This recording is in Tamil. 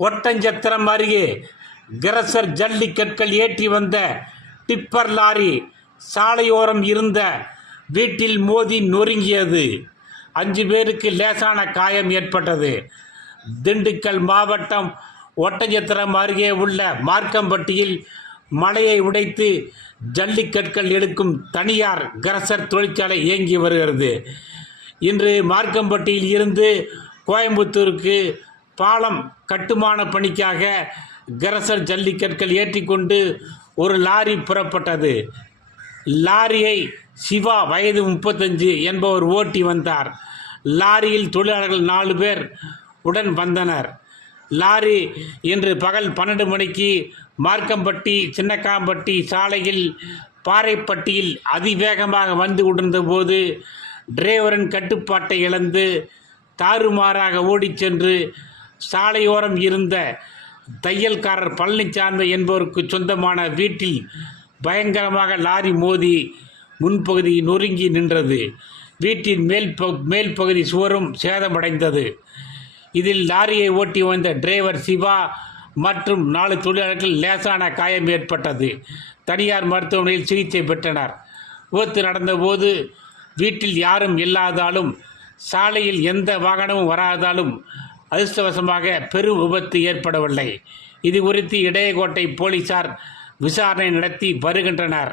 ஒட்டஞ்சத்திரம் அருகே கிரசர் ஜல்லிக்கற்கள் ஏற்றி வந்த டிப்பர் லாரி சாலையோரம் இருந்த வீட்டில் மோதி நொறுங்கியது. 5 பேருக்கு லேசான காயம் ஏற்பட்டது. திண்டுக்கல் மாவட்டம் ஒட்டஞ்சத்திரம் அருகே உள்ள மார்க்கம்பட்டியில் மலையை உடைத்து ஜல்லிக்கற்கள் எடுக்கும் தனியார் கிரசர் தொழிற்சாலை இயங்கி வருகிறது. இன்று மார்க்கம்பட்டியில் இருந்து கோயம்புத்தூருக்கு பாலம் கட்டுமான பணிக்காக கிரசர் ஜல்லிக்கற்கள் ஏற்றிக்கொண்டு ஒரு லாரி புறப்பட்டது. லாரியை சிவா வயது 35 என்பவர் ஓட்டி வந்தார். லாரியில் தொழிலாளர்கள் 4 பேர் உடன் வந்தனர். லாரி இன்று பகல் 12 மணிக்கு மார்க்கம்பட்டி சின்னக்காம்பட்டி சாலையில் பாறைப்பட்டியில் அதிவேகமாக வந்து கொண்டிருந்த போது டிரைவரின் கட்டுப்பாட்டை இழந்து தாறுமாறாக ஓடிச் சென்று சாலையோரம் இருந்த தையல்காரர் பழனிசாமி என்பவருக்கு சொந்தமான வீட்டில் பயங்கரமாக லாரி மோதி முன்பகுதி நொறுங்கி நின்றது. வீட்டின் மேல் பகுதி சுவரும் சேதமடைந்தது. இதில் லாரியை ஓட்டி வந்த டிரைவர் சிவா மற்றும் 4 தொழிலாளர்கள் லேசான காயம் ஏற்பட்டது. தனியார் மருத்துவமனையில் சிகிச்சை பெற்றனர். விபத்து நடந்தபோது வீட்டில் யாரும் இல்லாதாலும் சாலையில் எந்த வாகனமும் வராதாலும் அதிர்ஷ்டவசமாக பெரும் விபத்து ஏற்படவில்லை. இது குறித்து இடையகோட்டை போலீசார் விசாரணை நடத்தி வருகின்றனர்.